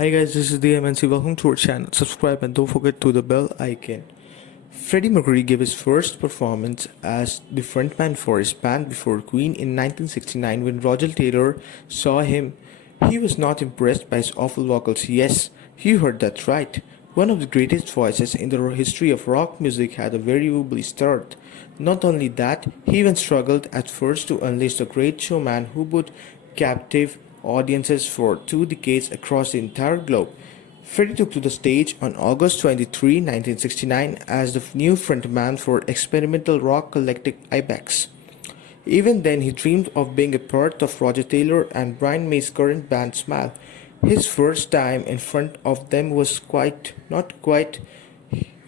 Hi guys, this is DM&C. Welcome to our channel. Subscribe and don't forget to the bell icon. Freddie Mercury gave his first performance as the frontman for his band before Queen in 1969 when Roger Taylor saw him. He was not impressed by his awful vocals. Yes, you heard that right. One of the greatest voices in the history of rock music had a very wobbly start. Not only that, he even struggled at first to unleash the great showman who would captive audiences for 2 decades across the entire globe. Freddie took to the stage on August 23, 1969 as the new frontman for experimental rock collective Ibex. Even then, he dreamed of being a part of Roger Taylor and Brian May's current band Smile. His first time in front of them was not quite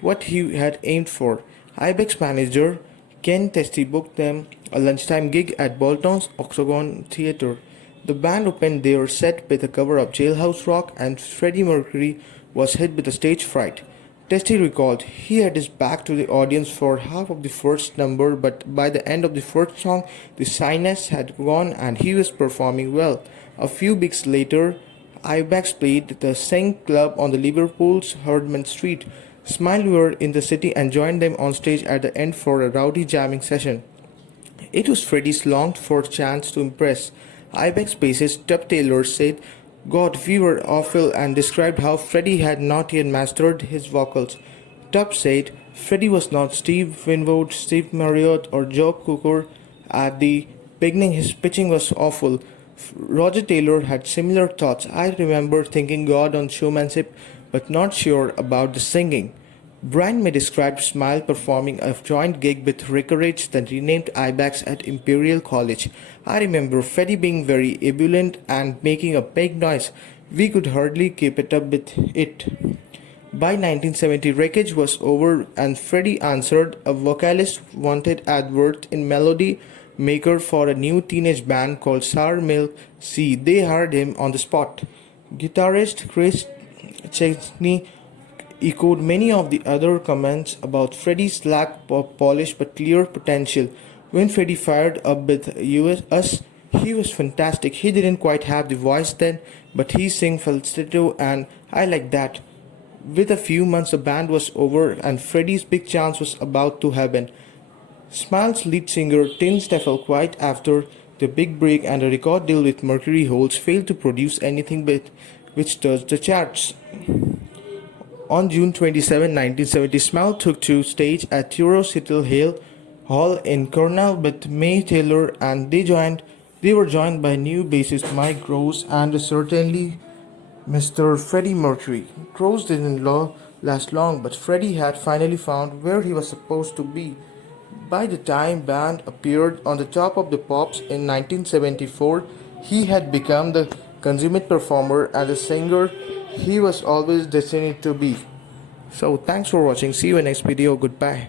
what he had aimed for. Ibex manager Ken Testy booked them a lunchtime gig at Bolton's Octagon Theatre. The band opened their set with a cover of Jailhouse Rock, and Freddie Mercury was hit with a stage fright. Testy recalled he had his back to the audience for half of the first number, but by the end of the first song, the shyness had gone and he was performing well. A few weeks later, Ibex played the Sing Club on the Liverpool's Herdman Street. Smile were in the city and joined them on stage at the end for a rowdy jamming session. It was Freddie's longed-for chance to impress. Ibex bassist Tubb Taylor said, "God, we were awful," and described how Freddie had not yet mastered his vocals. Tubb said, "Freddie was not Steve Winwood, Steve Marriott, or Joe Cooker. At the beginning, his pitching was awful." Roger Taylor had similar thoughts. "I remember thinking God on showmanship, but not sure about the singing." Brian May described Smile performing a joint gig with Rickarage, then renamed Ibex at Imperial College. "I remember Freddie being very ebullient and making a big noise. We could hardly keep it up with it." By 1970, Wreckage was over and Freddie answered a vocalist wanted advert in Melody Maker for a new teenage band called Sour Milk Sea. They hired him on the spot. Guitarist Chris Chesney echoed many of the other comments about Freddie's lack of polish but clear potential. When Freddie fired up with Us, he was fantastic. He didn't quite have the voice then, but he sang falsetto and I like that. With a few months the band was over and Freddie's big chance was about to happen. Smile's lead singer Tim Steffel quite after the big break and a record deal with Mercury Holds failed to produce anything which touched the charts. On June 27, 1970, Smile took to stage at City Hall in Cornwall with May Taylor and they were joined by new bassist Mike Gross and certainly Mr. Freddie Mercury. Gross didn't last long, but Freddie had finally found where he was supposed to be. By the time band appeared on the Top of the Pops in 1974, he had become the consummate performer and the singer he was always destined to be. So thanks for watching. See you in next video. Goodbye.